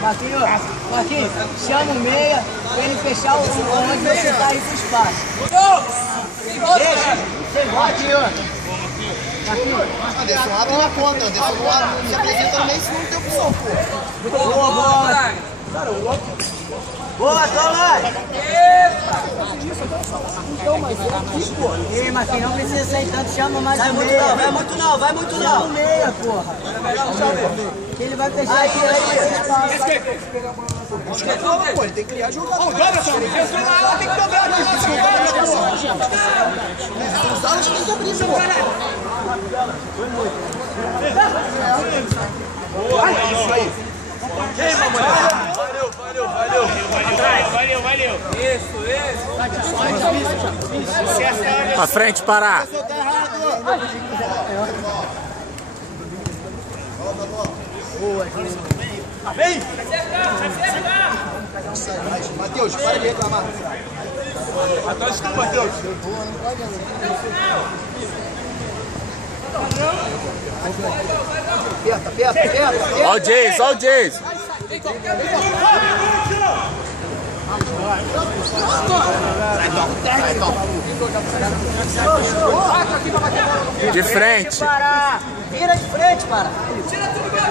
Marquinhos, chama o meia pra ele fechar onde você tá aí pro espaço. Marquinhos, Anderson, abre na ponta, Anderson. Não se apresenta no meio, senão não tem opção, pô. boa. Boa, Solai! Ei, Marquinhos, não precisa sair tanto, chama mais o meia. Vai muito não. Chama o meia, porra. Ele vai fechar aqui aí. Pô, ele tem que criar jogada. Dobra, Tom. Tem que dobrar aqui. Os alas tem que abrir, pô. Boa, isso aí. Queima, mulher. Valeu. Isso. Pra frente, parar. Vem. Matheus, para de reclamar. Atrás de tu, Matheus. Aperta. Ó o Jace. De frente. Vira de frente, para. Tira tudo, meu.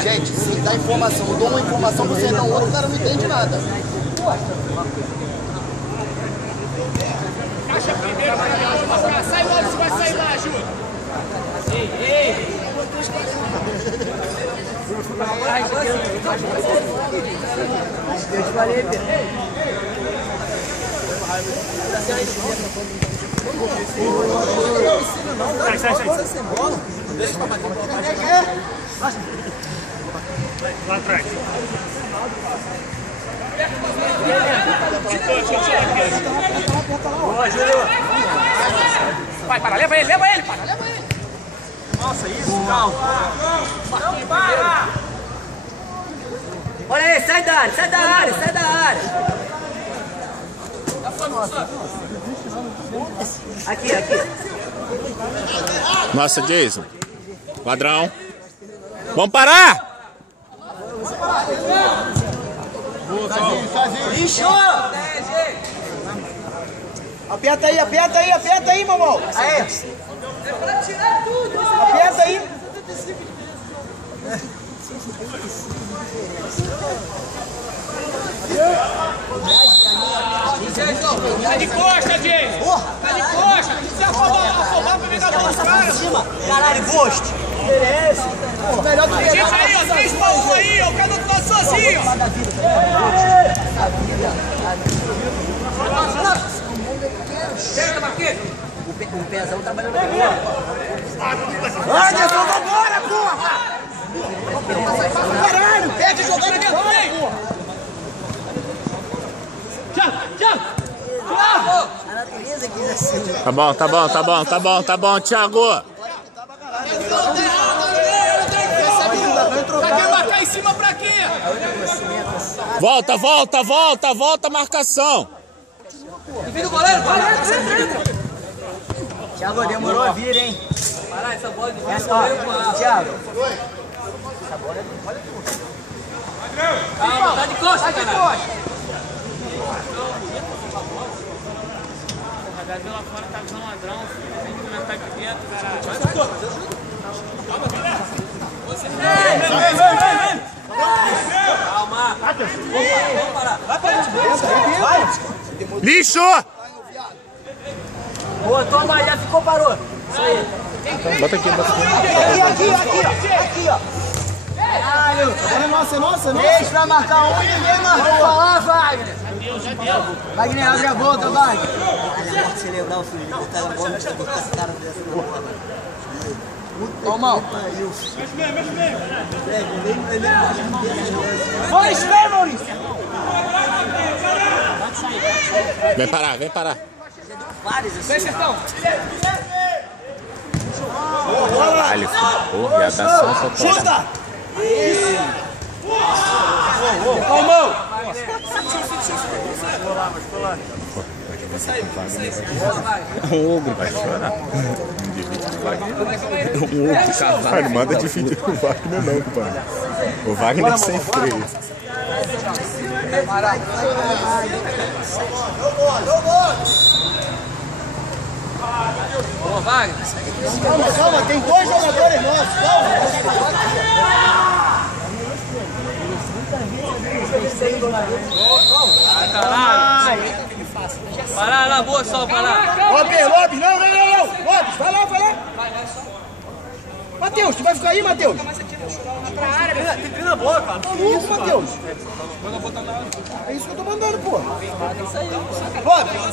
Gente, se dá informação, eu dou uma informação, você dá outra, o cara não entende nada. Caixa primeiro, sai logo, você vai sair lá, Ju. Ei. Eu te falei, Pedro. Sai. Lá atrás. Boa, Júlio. Vai, para, leva ele, para. Nossa, isso, calma. Não para! Olha aí, sai da área. Aqui. Nossa, Jason. Padrão. Vamos parar! Lixo! Aperta aí, mamão. Aí. É pra tirar tudo! Aperta aí. Tá de costa, James! Tá de costa! Não precisa afobar pra pegar a bola dos caras! Caralho, gosto. Merece. Melhor do que Gente aí, ó, 3-1 aí, ó, cada um tá sozinho! Senta, Marquinhos! O pezão trabalhando na bola. Anderson, vambora, porra! Caralho! Pede jogando dentro, vem! Tchau! A natureza quis assim. Tá bom, Thiago. Tá querendo marcar em cima pra quê? Volta a marcação. Vem do goleiro, para! Thiago, demorou a vir, hein? Parar essa bola de Essa, ó, Thiago. Calma, tá de costa, cara! A Gabriel lá fora tá com um ladrão, tem que comentar aqui dentro, caralho. Calma! Vamos parar! Vai. Lixo! Boa, toma, já ficou, parou. Isso aí. Bota aqui. Aqui, ó. Caralho. É nossa. Deixa pra marcar um e ninguém marcou. Vai lá, Wagner. Wagner, abre a boca, vai. Olha, celebrar o filho. Botar a bola, botar a cara dessa. Ó, mal. Vai, Maurício. Vem parar. Vem, Sertão! Caralho, porra, ia dar só Chuta! Calmão! Ogro, vai chorar. Pai, não manda dividir com o Wagner não, pai. O Wagner sem freio. Boa, Wagner. Calma, calma, tem 2 jogadores nossos, calma. Caralho. Parar na boa só, parar. Lopes, Lopes, não. Lopes, vai lá. Matheus, tu vai ficar aí, Matheus? Tem que ir na boa, cara. Isso, Matheus. É isso que eu tô mandando, pô. Lopes.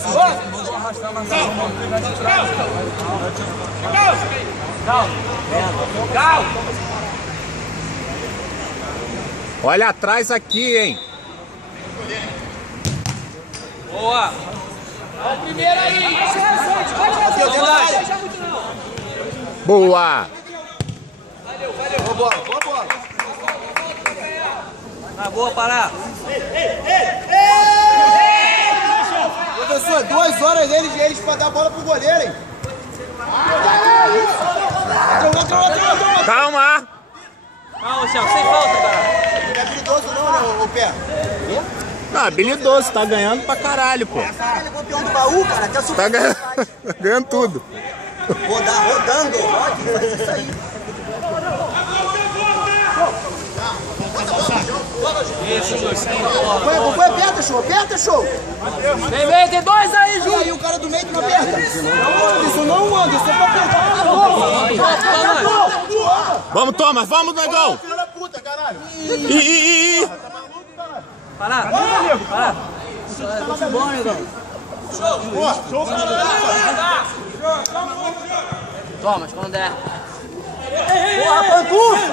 Olha atrás aqui, hein? Boa. Ó o primeiro aí. Matheus, dentro da área. Boa! Boa bola. Na boa, parar. Professor, 2 horas eles pra dar a bola pro goleiro, hein? Calma! Calma, Céu, sem falta, cara. Não é habilidoso não, né, o pé? Não, habilidoso, tá ganhando pra caralho, pô. Caralho, é campeão do baú, cara. Quer subir? Tá ganhando, ganhando tudo. Rodando. Faz isso aí. Isso, Júlio. Aperta, show. Vem, tem 2 aí, Júlio. Aí o cara do meio que não aperta. Isso não, Anderson, pra apertar. Vamos, Thomas, vamos, negão! Filho da puta, caralho. Ih! Parar. Muito bom, negão. Toma, esconder. Porra, pantufa!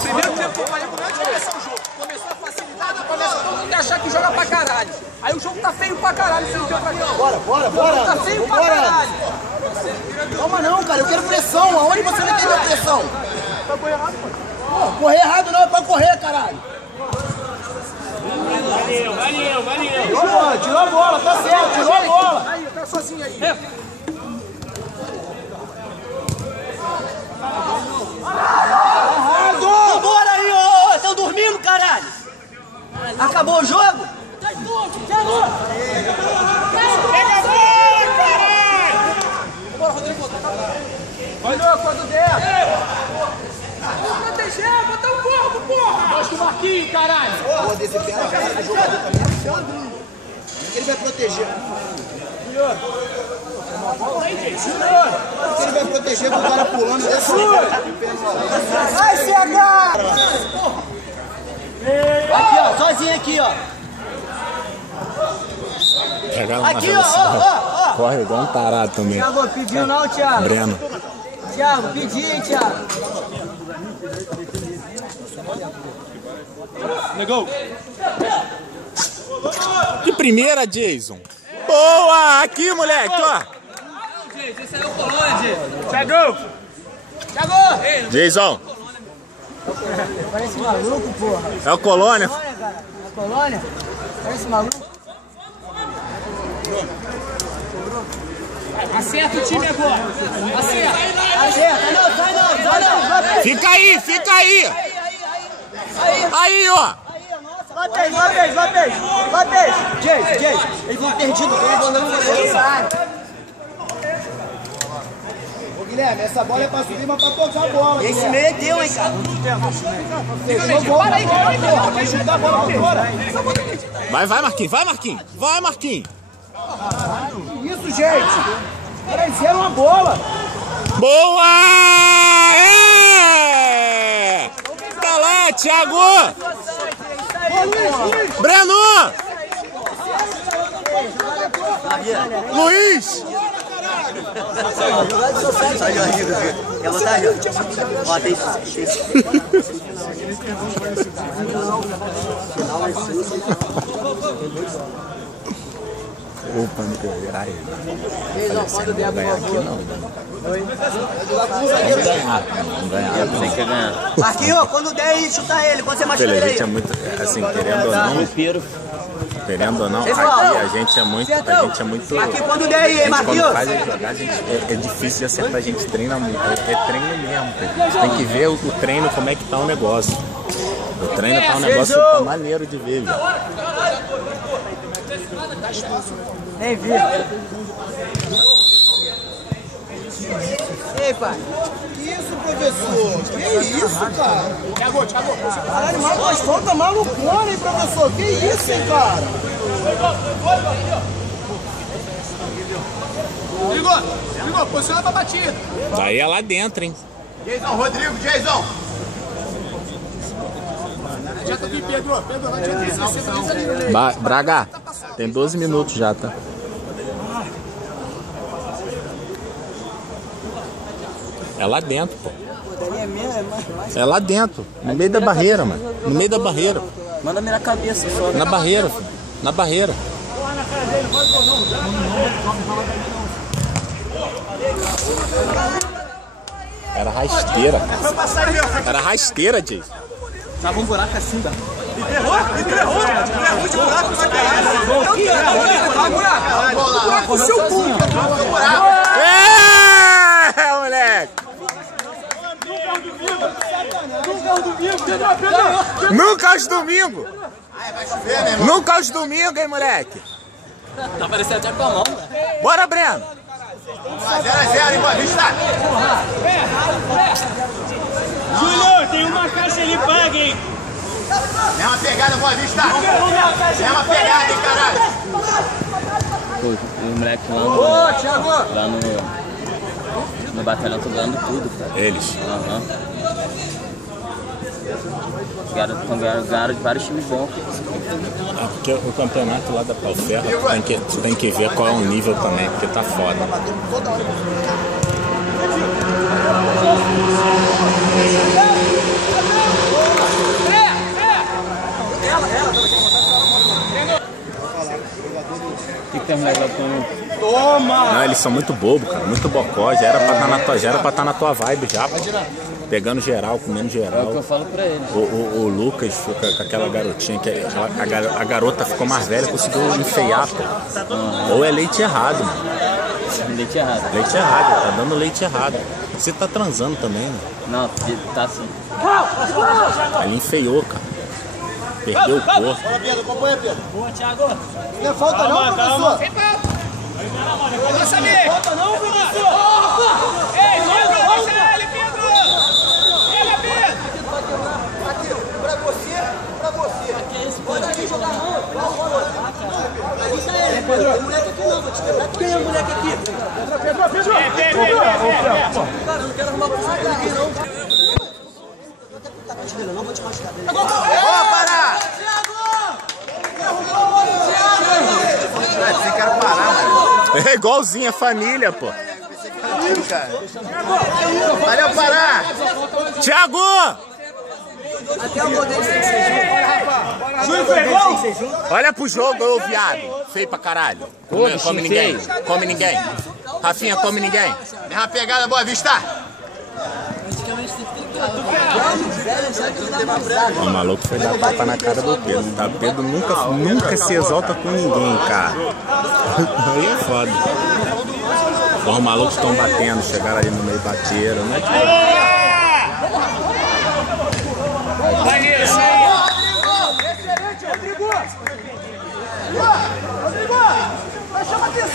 Primeiro tempo que eu falei, como é que começou o jogo? Começou a facilitar, começa todo mundo a achar que joga pra caralho. Aí o jogo tá feio pra caralho, você não tem pra não. Bora. Tá feio pra caralho. Calma não, cara, eu quero pressão. Aonde você não entendeu pressão? Tá correndo errado, pô. Correr errado não, é pra correr, caralho. Valeu. Tirou a bola, tá certo, tirou a bola. Aí, tá sozinho aí. Vambora aí, ô! Estão dormindo, caralho! Acabou o jogo? Pega a bola, caralho! Bora, Rodrigo. Valeu, quando der. Vou proteger, botar o corpo, porra! Mostra o Marquinhos, caralho! Boa desse pé, ele vai proteger. Ele vai proteger com o cara pulando desse. Vai, CH! Aqui, ó, sozinho aqui, ó. Aqui, ó. Corre igual um tarado também. Thiago, pediu não, Thiago? Breno. Thiago, pedi, hein, Thiago? Negou. De primeira, Jason. Boa! Aqui, moleque, ó. Gente, esse aí é o Colônia, gente. Thiago! Jason. Parece maluco, porra. É o Colônia. Colônia, cara. É Colônia? Parece maluco. Acerta o time agora. Acerta. Acerta, não, sai não. Fica aí, fica aí. Aí, ó. Vai, peixe. Gente, eles vão perdido, eles vão andando no goleiro. Ô Guilherme, essa bola é pra subir, mas pra tocar a bola. Esse meio deu, hein, cara. Vai chutar a bola pra fora. Vai, Marquinhos, vai, Marquinhos. Vai, Marquinhos. Isso, gente. Parecia uma bola. Boa! É! Tá lá, Thiago! Breno! Luiz! Quer botar, Jô? Ó, tem... Opa, não ganhar. Quando der a bola, Não ganhar. Tem que ganhar. Marquinhos, quando der aí, chuta ele. Quando você machuca ele A aí. gente é muito, assim, querendo ou não, querendo ou não, aqui a gente é muito. Aqui quando der aí, Quando Matheus. faz a jogada, é difícil de acertar, a gente treina muito. É treino mesmo, cara. Tem que ver o treino, como é que tá o negócio. O treino tá um negócio que tá maneiro de ver, velho. Nem vi. Ei, pai. Que isso, professor? Que isso, cara? Caralho, mas falta malucona, hein, professor? Que isso, hein, cara? Ligou, posiciona pra batida. Daí é lá dentro, hein? Jason, Rodrigo, Jason. Já tá aqui, Pedro vai te dar. Braga, tem 12 minutos já, tá? É lá dentro, pô. É lá dentro, no meio da barreira, mano. No meio da barreira. Manda mirar a cabeça só. Na barreira, filho. Na barreira. Era rasteira. Era rasteira, Jay. Tava um buraco assim, dá. Enterrou de buraco pra caralho. Buraco no seu cu. É, moleque. Nunca aos domingos. Nunca aos domingos, hein, moleque. Tá parecendo até com a mão, velho. Bora, Breno. 0x0, hein, Boa Vista? Júlio, tem uma caixa ali, paga, hein? Mesma pegada, Boa Vista. Mesma pegada, hein, caralho. Pô, o moleque lá no batalhão tá dando tudo, cara. Eles. Ganharam de vários times bons. Porque o campeonato lá da Palferra, tu tem que ver qual é o nível também, porque tá foda. O que tem um moleque lá com... Não, eles são muito bobos, cara, muito bocó. Já era pra estar na tua vibe já, pô. Pegando geral, comendo É o que geral. eu falo pra eles. O Lucas fica com aquela garotinha, a garota ficou mais velha, conseguiu enfeiar, pô. Ou é leite errado, mano. Leite errado. Leite errado, tá dando leite errado. Você tá transando também, né? Não, tá assim. Ele enfeiou, cara. Perdeu o corpo. Bora, Pedro, acompanha, Pedro. Boa, Thiago. Não é falta não, professor? Falta não, professor. Ei, volta ele, Pedro. Ele, Pedro. Pra você. Pode aqui jogar não. Tem moleque aqui não, vou te quebrar. Quem é o moleque aqui? Pedro. Cara, eu não quero arrumar com ninguém, não. Eu não vou te machucar. Boa, Pará! Você quer parar, mano? É igualzinho a família, pô. Valeu, Pará! Thiago! Até o Godês tem que ser junto. Olha pro jogo, ô viado. Feio pra caralho. Come ninguém. Come ninguém. Rafinha, come ninguém. Mesma pegada, Boa Vista! O maluco foi dar tapa na cara do Pedro, tá? Pedro nunca se exalta com ninguém, cara. Aí é foda. Os malucos estão batendo, chegaram ali no meio, bateram, né?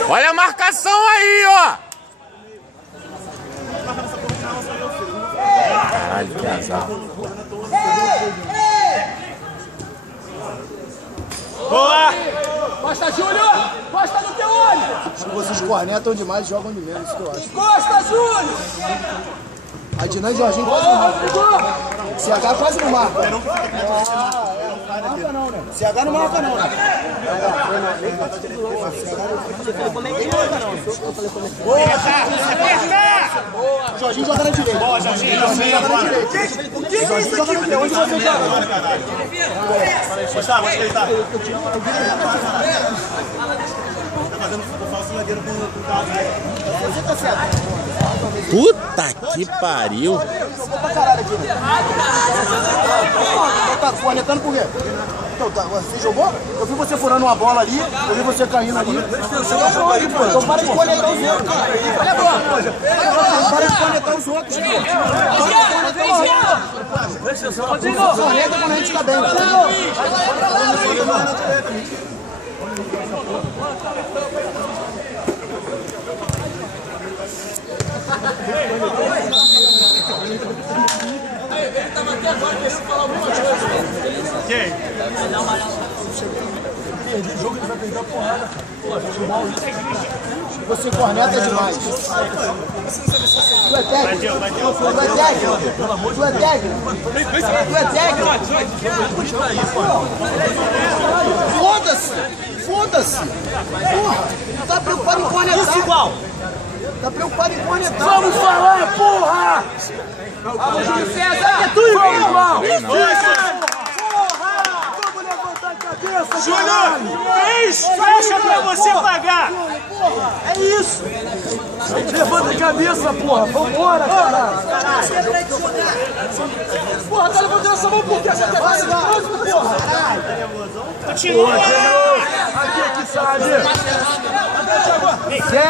Olha a marcação aí, ó! Caralho, que azar. Boa. Costa, Júlio. Costa no teu olho. Acho que vocês cornetam demais e jogam de menos, isso que eu acho. Costa, Júlio. A Dinan e Jorginho quase não marcam. CH quase não marca. CH não marca não, né? Jorginho joga na direita. Boa, Jorginho joga na direita. O que é isso aqui? Onde você joga? Gostava, vou aceitar. Tá fazendo falso zagueiro com o Carlos. Você tá certo. Puta que pariu! Jogou pra caralho aqui. Tá cornetando por quê? Então, você jogou? Eu vi você furando uma bola ali, eu vi você caindo ali. Então para de conectar os outros. Olha a bola. Para de conectar os outros. Conecta quando a gente tá bem. Quem? Perder jogo, ele vai perder a porrada. Você corneta demais. Tu é técnico. Tu é técnico. Tu é técnico. Tu é técnico. Foda-se. Foda-se. Porra. Tu tá preocupado em cornetar. Isso igual. Tá preocupado em cornetar. Vamos falar, porra! Júlio César, é tu igual! Júlio, fecha pra você pagar! É isso! Levanta a cabeça, porra! Vambora, caralho! Porra, tá levantando essa mão por quê? Você quer mais próximo, porra? Continua! Aqui, sabe! Zé!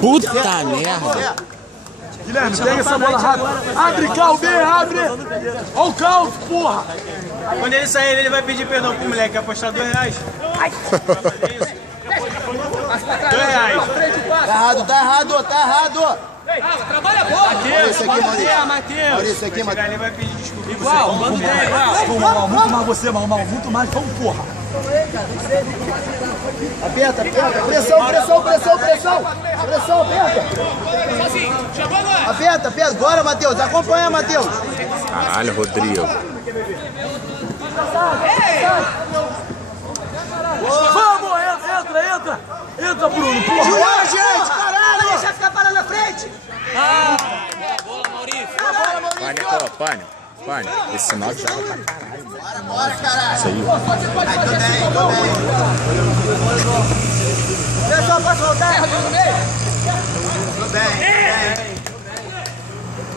Puta merda! Guilherme, pega essa bola rápido! Abre, Calbe, abre! Olha o caldo, porra! Quando ele sair, ele vai pedir perdão pro moleque, apostar R$2. R$2. Tá errado! Trabalha a bola! Esse aqui, Maurício. Maurício, aqui, Ele vai pedir desculpa. Igual, manda ideia, igual! Vamos, muito mais você, mal, muito mais, vamos, porra! Aperta! Pressão, aperta! Aperta! Bora, Matheus! Acompanha, Matheus! Caralho, Rodrigo. Vamos! Entra, Bruno! Porra! De olho, gente! Caralho! Deixa ficar parando na frente! Bola, Maurício. Pânico. Esse 9 joga pra caralho. Bora, caralho! Isso aí. Pessoal, posso voltar?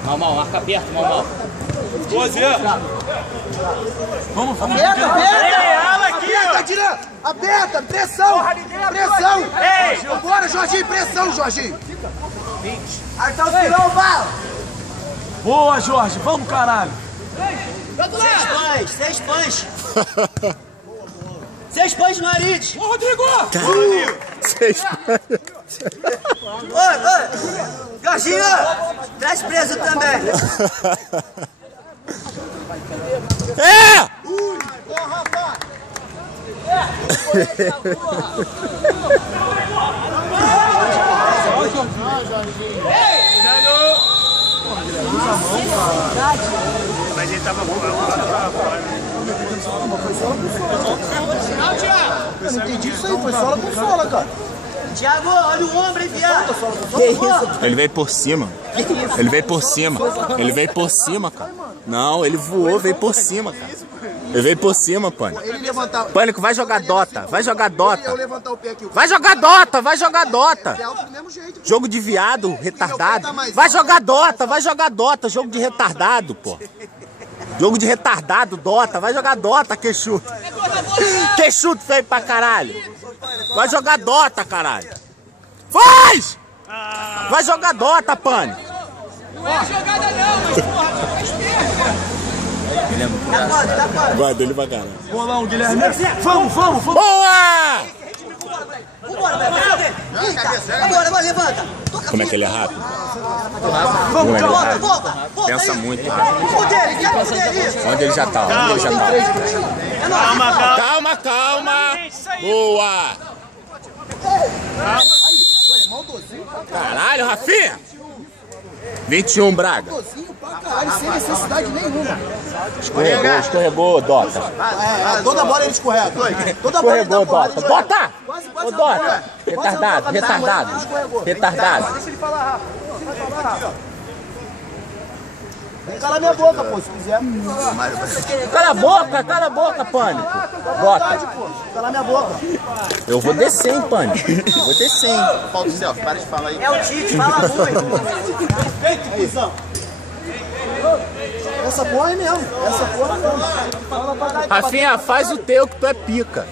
Mal, marca perto, mal. Boa, Zé. Vamos! Aperta, Tira! Aperta! Pressão! Bora, Jorginho! Pressão, Jorginho! Artão tirou o bala! Boa, Jorge! Vamos, caralho! 6 pães! 6 pães no Arides! Ô, Rodrigo! 6 Oi! Jorginho! Traz preso também! Porra, rapaz! Mas ele tava Eu não entendi isso aí, foi sola com sola, cara. Thiago, olha o ombro, hein, viado! Ele veio por cima. Ele veio por cima, cara. Não, ele voou, veio por cima, cara. Ele veio por cima, Pânico. Ele levantar. Pânico, vai jogar Dota. Eu levantar o pé aqui. Vai jogar Dota. É alto do mesmo jeito. Jogo de viado, retardado. Vai jogar Dota. Jogo de retardado, pô. Jogo de retardado, Dota. Vai jogar Dota, queixudo. Queixudo feio pra caralho. Vai jogar Dota, caralho. Faz! Vai jogar Dota, Pânico. Não é jogada não, mas porra, Tá fora! Guarda ele pra caralho. Bolão, Guilherme. Vamos! Boa! Vambora, vai, levanta! Como é que ele é rápido? Vamos, calma. Volta! Pensa muito rápido. Vamos dele, isso! Onde ele já tá? Calma. Boa! Caralho, Rafinha! 21, Braga. Caralho, sem necessidade nenhuma. Escorregou, Dota. Toda bola ele escorrega. Toda bola ele Escorregou, dá porrada. Dota. Dota! Quase Ô, Dota! Retardado. Deixa ele falar rápido. Cala minha boca, pô, se quiser. Cala a boca, Pânico. Dota. Cala minha boca. Eu vou descer, hein, Pânico. Paulo do Céu, para de falar aí. É o Tite, fala muito! Feito, cuzão. Essa porra é mesmo. Essa porra é mesmo. Rafinha, faz o teu que tu é pica.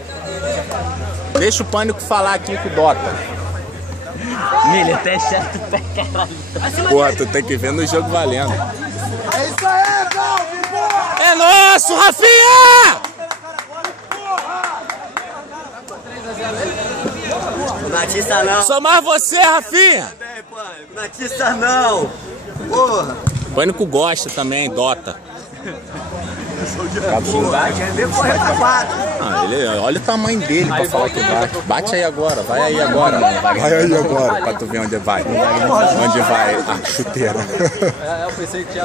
Deixa o Pânico falar aqui com o Dota. Milho, até certo pé, caralho. Pô, tu tem que ver no jogo valendo. É isso aí, Calvin, porra! É nosso, Rafinha! Batista não. Só mais você, Rafinha! Batista não. Porra. Pânico gosta também, Dota. Ah, olha o tamanho dele pra falar que bate. Bate aí agora, vai aí agora. Vai aí agora, pra tu ver onde vai. Onde vai a chuteira.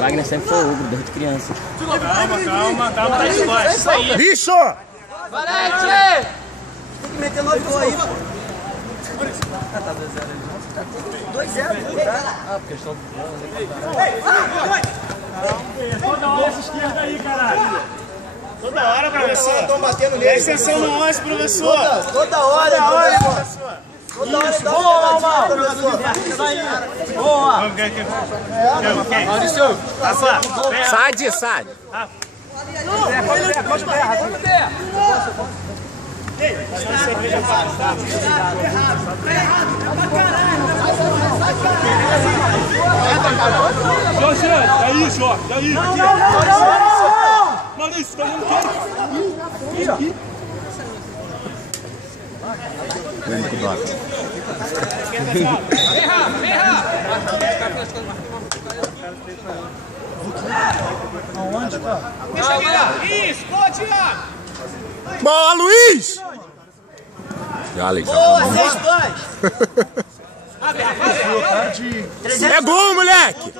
Wagner sempre foi ogro, desde criança. Calma, tá de costas. Isso aí. Bicho! Valente! Tem que meter 9 gols aí, pô. 2-0. Ah, porque estão... Toda hora essa esquerda aí, caralho. Toda hora, professor. Estão batendo nele. Presta atenção no 11, professor. Toda hora, professor. Toda hora, boa, professor. Boa! Quem? Maurício. Passa lá. Sade, Sade. Jorge, daí, Jorge, daí. Maurício, tá vendo quem? Aqui. Vem com o Dota. Aonde, cara? Deixa aqui. Isso, boa, Thiago. Boa, Luiz! Já, Alex. É gol, moleque!